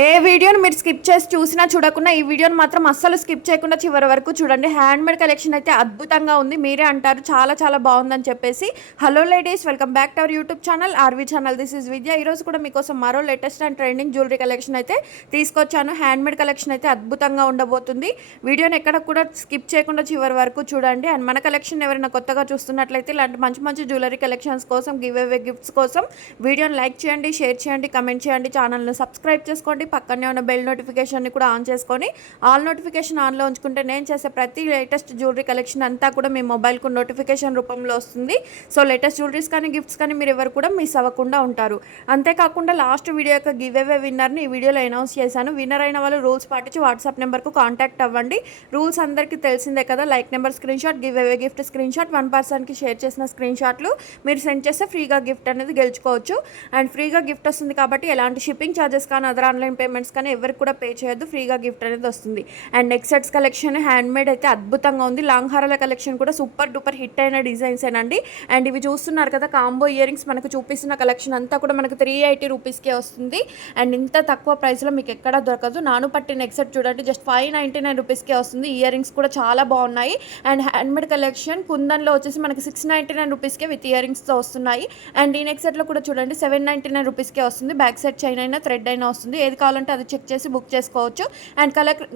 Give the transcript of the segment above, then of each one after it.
ఏ వీడియోని మీరు స్కిప్ చేసి చూసినా చూడకుండా ఈ వీడియోని మాత్రం అస్సలు స్కిప్ చేయకుండా చివరి వరకు చూడండి. హ్యాండ్మేడ్ కలెక్షన్ అయితే అద్భుతంగా ఉంది. మీరే అంటారు చాలా చాలా బాగుందని చెప్పేసి. Hello ladies, welcome back to our YouTube channel RV channel. This is Vidya. ఈరోజు కూడా మీకోసం మరో latest and trending jewellery collection అయితే తీసుకొచ్చాను. హ్యాండ్మేడ్ కలెక్షన్ అయితే అద్భుతంగా ఉండబోతుంది. వీడియోని ఎక్కడ కూడా స్కిప్ చేయకుండా చివరి వరకు చూడండి. అండ్ మన కలెక్షన్ ఎవరైనా కొత్తగా చూస్తున్నట్లయితే ఇలాంటి మంచి మంచి జ్యువెలరీ కలెక్షన్స్ కోసం, గివ్ అవే గిఫ్ట్స్ కోసం వీడియోని లైక్ చేయండి, షేర్ చేయండి, కమెంట్ చేయండి, ఛానల్ని సబ్స్క్రైబ్ చేసుకోండి. పక్కనే ఉన్న బెల్ నోటిఫికేషన్ని కూడా ఆన్ చేసుకొని ఆల్ నోటిఫికేషన్ ఆన్లో ఉంచుకుంటే నేను చేసే ప్రతి లేటెస్ట్ జ్యువెలరీ కలెక్షన్ అంతా కూడా మీ మొబైల్కు నోటిఫికేషన్ రూపంలో వస్తుంది. సో లేటెస్ట్ జ్యువెలరీస్ కానీ గిఫ్ట్స్ కానీ మీరు ఎవరు కూడా మిస్ అవ్వకుండా ఉంటారు. అంతేకాకుండా లాస్ట్ వీడియో యొక్క గివ్ అవే విన్నర్ని ఈ వీడియోలో అనౌన్స్ చేశాను. విన్నర్ అయిన వాళ్ళు రూల్స్ పాటించి వాట్సాప్ నెంబర్కు కాంటాక్ట్ అవ్వండి. రూల్స్ అందరికీ తెలిసిందే కదా. Like number screen shot, give away gift screen shot, 1 పర్సన్కి షేర్ చేసిన స్క్రీన్ షాట్లు మీరు సెండ్ చేస్తే ఫ్రీగా గిఫ్ట్ అనేది గెలుచుకోవచ్చు. అండ్ ఫ్రీగా గిఫ్ట్ వస్తుంది కాబట్టి ఎలాంటి షిప్పింగ్ ఛార్జెస్ కానీ అదర్ ఆన్లైన్ పేమెంట్స్ కానీ ఎవరికి కూడా పే చేయొద్దు. ఫ్రీగా గిఫ్ట్ అనేది వస్తుంది. And next sets collection handmade అయితే అద్భుతంగా ఉంది. లాంగ్ హారాల కలెక్షన్ కూడా సూపర్ డూపర్ హిట్ అయిన డిజైన్స్ ఏనండి. అండ్ ఇవి చూస్తున్నారు కదా, కాంబో ఇయర్ రింగ్స్ మనకు చూపిస్తున్న కలెక్షన్ అంతా కూడా మనకు 380 రూపీస్కే వస్తుంది. అండ్ ఇంత తక్కువ ప్రైస్లో మీకు ఎక్కడా దొరకదు. నాను పట్టి నెక్స్ట్ సెట్ చూడండి, జస్ట్ 599 రూపీస్కే వస్తుంది. ఇయర్ రింగ్స్ కూడా చాలా బాగున్నాయి. అండ్ హ్యాండ్మేడ్ కలెక్షన్ కుందన్లో వచ్చేసి మనకి 699 రూపీస్కే విత్ ఇయర్ రింగ్స్తో వస్తున్నాయి. అండ్ ఈ నెక్స్ట్ సెట్లో కూడా చూడండి 799 రూపీస్కే వస్తుంది. బ్యాక్ సెట్ చైన్ అయినా థ్రెడ్ అయినా వస్తుంది. ఏది కావాలంటే అది చెక్ చేసి బుక్ చేసుకోవచ్చు. అండ్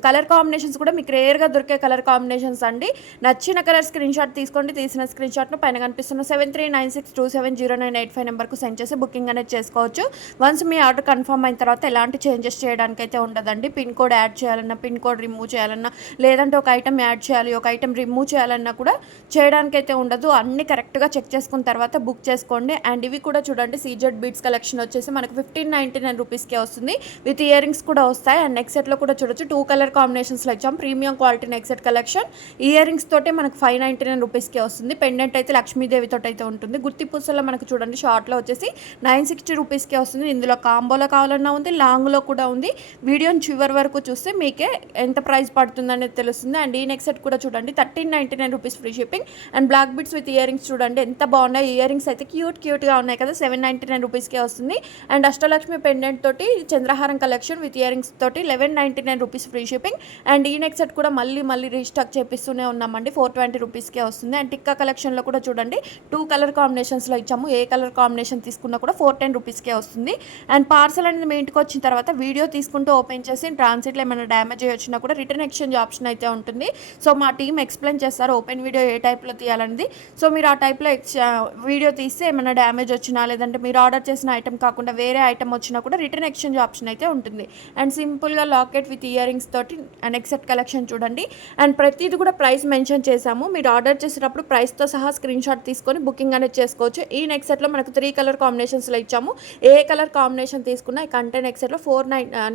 కలర్ కాంబినేషన్స్ కూడా మీకు రేర్గా దొరికే కలర్ కాంబినేషన్స్ అండి. నచ్చిన కలర్ స్క్రీన్ షాట్ తీసుకోండి. తీసిన స్క్రీన్ షాట్ను పైన కనిపిస్తున్న 7396270985 నెంబర్కు సెండ్ చేసి బుకింగ్ అనేది చేసుకోవచ్చు. వన్స్ మీ ఆర్డర్ కన్ఫర్మ్ అయిన తర్వాత ఎలాంటి చేంజెస్ చేయడానికైతే ఉండదండి. పిన్ కోడ్ యాడ్ చేయాలన్నా, పిన్ కోడ్ రిమూవ్ చేయాలన్నా, లేదంటే ఒక ఐటమ్ యాడ్ చేయాలి, ఒక ఐటమ్ రిమూవ్ చేయాలన్నా కూడా చేయడానికైతే ఉండదు. అన్ని కరెక్ట్గా చెక్ చేసుకున్న తర్వాత బుక్ చేసుకోండి. అండ్ ఇవి కూడా చూడండి, సీజెడ్ బీడ్స్ కలెక్షన్ వచ్చేసి మనకు 1599 రూపీస్కే వస్తుంది. విత్ ఇయర్ రింగ్స్ కూడా వస్తాయి. అండ్ నెక్స్ట్ సెట్లో కూడా చూడొచ్చు 2 కలర్ కాంబినేషన్స్లో ఇచ్చాం. Premium quality next set collection. Ear rings తోటే మనకు 599 రూపీస్కే వస్తుంది. పెండెంట్ అయితే లక్ష్మీదేవితో అయితే ఉంటుంది. గుత్తి పూసల్లో మనకు చూడండి షార్ట్లో వచ్చేసి 960 రూపీస్కే వస్తుంది. ఇందులో కాంబోలో కావాలన్నా ఉంది, లాంగ్లో కూడా ఉంది. వీడియోని చివరి వరకు చూస్తే మీకే ఎంత ప్రైస్ పడుతుంది అనేది తెలుస్తుంది. అండ్ ఈ నెక్స్ట్ సెట్ కూడా చూడండి 1399 rupees free shipping. And black bits with ear rings చూడండి ఎంత బాగున్నాయి. ఇయర్ రింగ్స్ అయితే క్యూట్గా ఉన్నాయి కదా, 799 రూపీస్కే వస్తుంది. అండ్ అష్టలక్ష్మి పెండెంట్ తోటి చంద్రహారం కలెక్షన్ విత్ ఇయర్ రింగ్స్ తోటి 1199 రూపీస్ ఫ్రీ షిప్పింగ్. అండ్ ఈ నెక్స్ట్ సెట్ కూడా మళ్ళీ రీస్టాక్ చేపిస్తూనే ఉన్నామండి. 420 రూపీస్కే వస్తుంది. అండ్ టిక్కా కలెక్షన్లో కూడా చూడండి 2 కలర్ కాంబినేషన్స్లో ఇచ్చాము. ఏ కలర్ కాంబినేషన్ తీసుకున్నా కూడా 410 రూపీస్కే వస్తుంది. అండ్ పార్సల్ అనేది మీ ఇంటికి వచ్చిన తర్వాత వీడియో తీసుకుంటూ ఓపెన్ చేసి ట్రాన్సిట్లో ఏమైనా డ్యామేజ్ వచ్చినా కూడా రిటర్న్ ఎక్స్చేంజ్ ఆప్షన్ అయితే ఉంటుంది. సో మా టీం ఎక్స్ప్లెయిన్ చేస్తారు ఓపెన్ వీడియో ఏ టైప్లో తీయాలనేది. సో మీరు ఆ టైప్లో వీడియో తీస్తే ఏమైనా డ్యామేజ్ వచ్చినా, లేదంటే మీరు ఆర్డర్ చేసిన ఐటమ్ కాకుండా వేరే ఐటమ్ వచ్చినా కూడా రిటర్న్ ఎక్స్చేంజ్ ఆప్షన్ అయితే ఉంటుంది. అండ్ సింపుల్గా లాకెట్ విత్ ఇయర్ రింగ్స్ తోటి నెక్స్ట్ సెట్ కలెక్షన్ చూడండి. అండ్ ప్రతిది కూడా ప్రైస్ మెన్షన్ చేసాము. మీరు ఆర్డర్ చేసేటప్పుడు ప్రైస్తో సహా స్క్రీన్ షాట్ తీసుకొని బుకింగ్ అనేది చేసుకోవచ్చు. ఈ నెక్స్ట్ సెట్లో మనకు 3 కలర్ కాంబినేషన్స్లో ఇచ్చాము. ఏ కలర్ కాంబినేషన్ తీసుకున్నా ఈ కంటే నెక్స్ట్ సెట్లో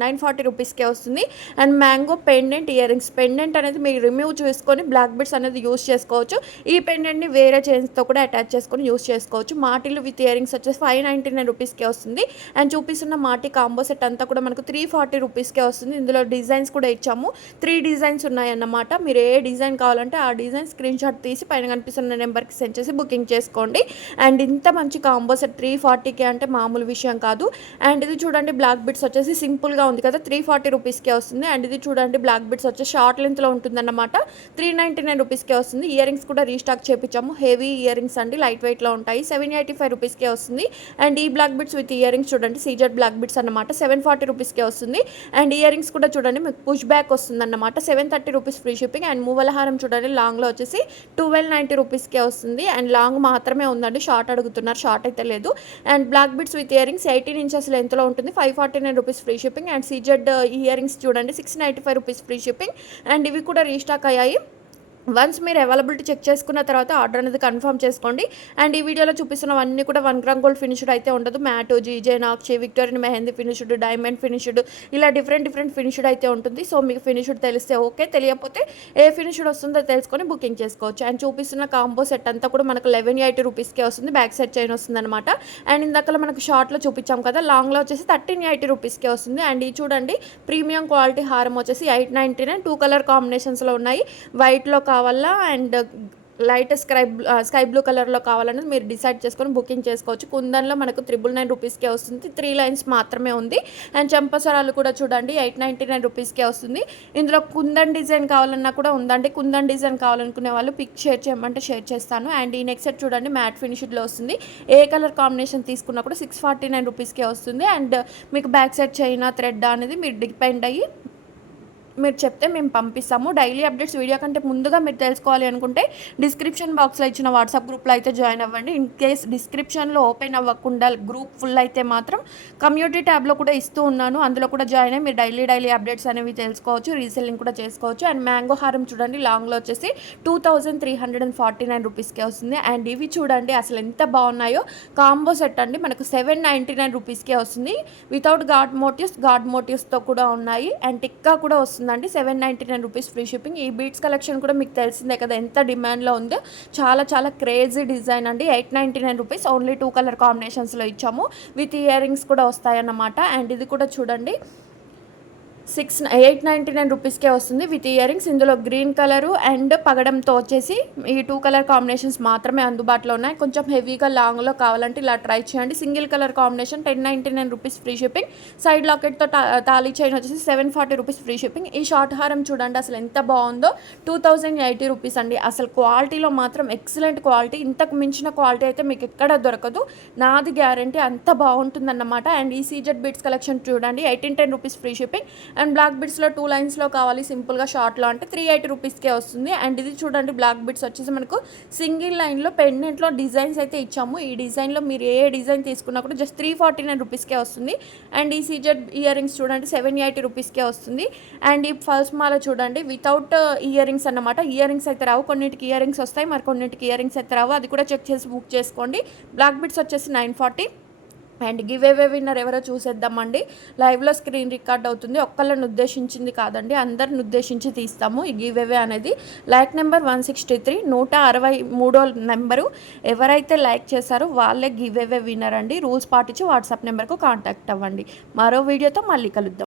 940 రూపీస్కే వస్తుంది. And mango pendant ear rings. Pendant అనేది మీరు రిమూవ్ చేసుకొని బ్లాక్ బిట్స్ అనేది యూస్ చేసుకోవచ్చు. ఈ పెండెంట్ని వేరే చైన్స్తో కూడా అటాచ్ చేసుకొని యూస్ చేసుకోవచ్చు. మాటిలు విత్ ఇయర్ రింగ్స్ వచ్చేసి 599 రూపీస్కే వస్తుంది. అండ్ చూపిస్తున్న మాటి కాంబో సెట్ అంతా కూడా మనకు 340 రూపీస్కే వస్తుంది. ఇందులో డిజైన్స్ కూడా ఇచ్చాము. 3 డిజైన్స్ ఉన్నాయన్నమాట. మీరు ఏ డిజైన్ కావాలంటే ఆ డిజైన్ స్క్రీన్ షాట్ తీసి పైన కనిపిస్తున్న నెంబర్కి సెండ్ చేసి బుకింగ్ చేసుకోండి. అండ్ ఇంత మంచి కాంబో సెట్ 340కే అంటే మామూలు విషయం కాదు. అండ్ ఇది చూడండి బ్లాక్ బిట్స్ వచ్చేసి సింపుల్గా ఉంది కదా, 340 రూపీస్కే వస్తుంది. అండ్ ఇది చూడండి బ్లాక్ బిట్స్ వచ్చేసి షార్ట్ లెంత్లో ఉంటుందన్నమాట. 399 రూపీస్కే వస్తుంది. ఇయర్ రింగ్స్ కూడా రీస్టాక్ చేయించాము. హెవీ ఇయర్ రింగ్స్ అండి, లైట్ వెయిట్లో ఉంటాయి. 785 రూపీస్కే వస్తుంది. అండ్ ఈ black bits with ear rings చూడండి, సీజెడ్ బ్లాక్ బిట్స్ అన్నమాట, 740 రూపీస్కే వస్తుంది. అండ్ ఇయర్ రింగ్స్ కూడా చూడండి మీకు పుష్ బ్యాక్ వస్తుంది అన్నమాట, 730 రూపీస్ ఫ్రీ షిప్పింగ్. అండ్ మూవలహారం చూడండి లాంగ్లో వచ్చేసి 1290 రూపీస్కే వస్తుంది. అండ్ లాంగ్ మాత్రమే ఉందండి, షార్ట్ అడుగుతున్నారు, షార్ట్ అయితే లేదు. And black bits with ear rings 18 inches లెంత్లో ఉంటుంది, 549 rupees free shipping. And CZ ear rings చూడండి 695 రూపీస్ ఫ్రీ షిప్పింగ్. అండ్ ఇవి కూడా రీస్టాక్ అయ్యాయి. వన్స్ మీరు అవైలబిలిటీ చెక్ చేసుకున్న తర్వాత ఆర్డర్ అనేది కన్ఫర్మ్ చేసుకోండి. అండ్ ఈ వీడియోలో చూపిస్తున్నవన్నీ కూడా 1 గ్రామ్ గోల్డ్ ఫినిష్డ్ అయితే ఉండదు. మ్యాట్, జీజే, nakshi, Victorian mehndi finished, diamond finished, ఇలా డిఫరెంట్ ఫినిష్డ్ అయితే ఉంటుంది. సో మీకు ఫినిష్డ్ తెలిస్తే ఓకే, తెలియకపోతే ఏ ఫినిష్డ్ వస్తుందో తెలుసుకొని బుకింగ్ చేసుకోవచ్చు. అండ్ చూపిస్తున్న కాంబో సెట్ అంతా కూడా మనకు 1180 రూపీస్కే వస్తుంది. బ్యాక్ సైడ్ చైన్ వస్తుంది అనమాట. అండ్ ఇందాక మనకు షార్ట్లో చూపించాం కదా, లాంగ్లో వచ్చేసి 1380 రూపీస్కే వస్తుంది. అండ్ ఈ చూడండి ప్రీమియం క్వాలిటీ హారం వచ్చేసి 899. 2 కలర్ కాంబినేషన్స్లో ఉన్నాయి. వైట్లో కావాలా అండ్ లైట్ స్కై బ్లూ కలర్లో కావాలనేది మీరు డిసైడ్ చేసుకొని బుకింగ్ చేసుకోవచ్చు. కుందన్లో మనకు 999 రూపీస్కే వస్తుంది. 3 లైన్స్ మాత్రమే ఉంది. అండ్ చెంపసరాలు కూడా చూడండి 899 రూపీస్కే వస్తుంది. ఇందులో కుందన్ డిజైన్ కావాలన్నా కూడా ఉందండి. కుందన్ డిజైన్ కావాలనుకునే వాళ్ళు పిక్ షేర్ చేయమంటే షేర్ చేస్తాను. అండ్ ఈ నెక్స్ట్ సెట్ చూడండి మ్యాట్ ఫినిష్డ్లో వస్తుంది. ఏ కలర్ కాంబినేషన్ తీసుకున్నా కూడా 649 రూపీస్కే వస్తుంది. అండ్ మీకు బ్యాక్ సైడ్ చైనా థ్రెడ్ అనేది మీరు డిపెండ్ అయ్యి మీరు చెప్తే మేము పంపిస్తాము. డైలీ అప్డేట్స్ వీడియో కంటే ముందుగా మీరు తెలుసుకోవాలి అనుకుంటే డిస్క్రిప్షన్ బాక్స్లో ఇచ్చిన వాట్సాప్ గ్రూప్లో అయితే జాయిన్ అవ్వండి. ఇన్ కేస్ డిస్క్రిప్షన్లో ఓపెన్ అవ్వకుండా గ్రూప్ ఫుల్ అయితే మాత్రం కమ్యూనిటీ ట్యాబ్లో కూడా ఇస్తూ ఉన్నాను. అందులో కూడా జాయిన్ అయ్యి మీరు డైలీ అప్డేట్స్ అనేవి తెలుసుకోవచ్చు. రీసెల్లింగ్ కూడా చేసుకోవచ్చు. అండ్ మ్యాంగో హారం చూడండి లాంగ్లో వచ్చేసి 2349 రూపీస్కే వస్తుంది. అండ్ ఇవి చూడండి అసలు ఎంత బాగున్నాయో. కాంబో సెట్ అండి మనకు 799 రూపీస్కే వస్తుంది. వితౌట్ గాడ్ మోటివ్స్తో కూడా ఉన్నాయి. అండ్ టిక్కా కూడా వస్తుంది అండి. 799 రూపీస్ ఫ్రీ షిప్పింగ్. ఈ బీట్స్ కలెక్షన్ కూడా మీకు తెలిసిందే కదా ఎంత డిమాండ్లో ఉందో. చాలా క్రేజీ డిజైన్ అండి. 899 రూపీస్ ఓన్లీ 2 కలర్ కాంబినేషన్స్లో ఇచ్చాము. విత్ ఇయర్ రింగ్స్ కూడా వస్తాయన్నమాట. అండ్ ఇది కూడా చూడండి 899 రూపీస్కే వస్తుంది విత్ ఇయర్ రింగ్స్. ఇందులో గ్రీన్ కలరు అండ్ పగడంతో వచ్చేసి ఈ 2 కలర్ కాంబినేషన్స్ మాత్రమే అందుబాటులో ఉన్నాయి. కొంచెం హెవీగా లాంగ్లో కావాలంటే ఇలా ట్రై చేయండి. Single colour combination 1099 rupees free shipping. Side లాకెట్తో తాళీ చైన్ వచ్చేసి 740 రూపీస్ ఫ్రీ షిప్పింగ్. ఈ షార్ట్ హారం చూడండి అసలు ఎంత బాగుందో. 2080 రూపీస్ అండి. అసలు క్వాలిటీలో మాత్రం ఎక్సలెంట్ క్వాలిటీ. ఇంతకు మించిన క్వాలిటీ అయితే మీకు ఎక్కడ దొరకదు. నాది గ్యారంటీ అంత బాగుంటుందన్నమాట. అండ్ ఈ సీజెడ్ బీట్స్ కలెక్షన్ చూడండి 1810 rupees free shipping. And black బిట్స్లో 2 లైన్స్లో కావాలి సింపుల్గా షార్ట్లో అంటే 380 రూపీస్కే వస్తుంది. అండ్ ఇది చూడండి బ్లాక్ బిట్స్ వచ్చేసి మనకు సింగిల్ లైన్లో పెండెంట్లో డిజైన్స్ అయితే ఇచ్చాము. ఈ డిజైన్లో మీరు ఏ డిజైన్ తీసుకున్నా కూడా జస్ట్ 349 రూపీస్కే వస్తుంది. అండ్ ఈ సీజెడ్ ఇయర్ రింగ్స్ చూడండి 780 రూపీస్కే వస్తుంది. అండ్ ఈ ఫల్స్ మాల చూడండి వితౌట్ ఇయర్ రింగ్స్ అన్నమాట. ఇయర్ రింగ్స్ అయితే రావు. కొన్నింటికి ఇయర్ రింగ్స్ వస్తాయి, మరి కొన్నింటికి ఇయర్ రింగ్స్ అయితే రావు. అది కూడా చెక్ చేసి బుక్ చేసుకోండి. బ్లాక్ బిట్స్ వచ్చేసి 940. అండ్ గివ్ అవే విన్నర్ ఎవరో చూసేద్దామండి. లైవ్లో స్క్రీన్ రికార్డ్ అవుతుంది. ఒక్కళ్ళని ఉద్దేశించింది కాదండి, అందరిని ఉద్దేశించి తీస్తాము ఈ గివ్ అవే అనేది. లైక్ నెంబర్ 163 163 నెంబరు ఎవరైతే లైక్ చేశారో వాళ్ళే గివ్ అవే విన్నర్ అండి. రూల్స్ పాటించి వాట్సాప్ నెంబర్కు కాంటాక్ట్ అవ్వండి. మరో వీడియోతో మళ్ళీ కలుద్దాం.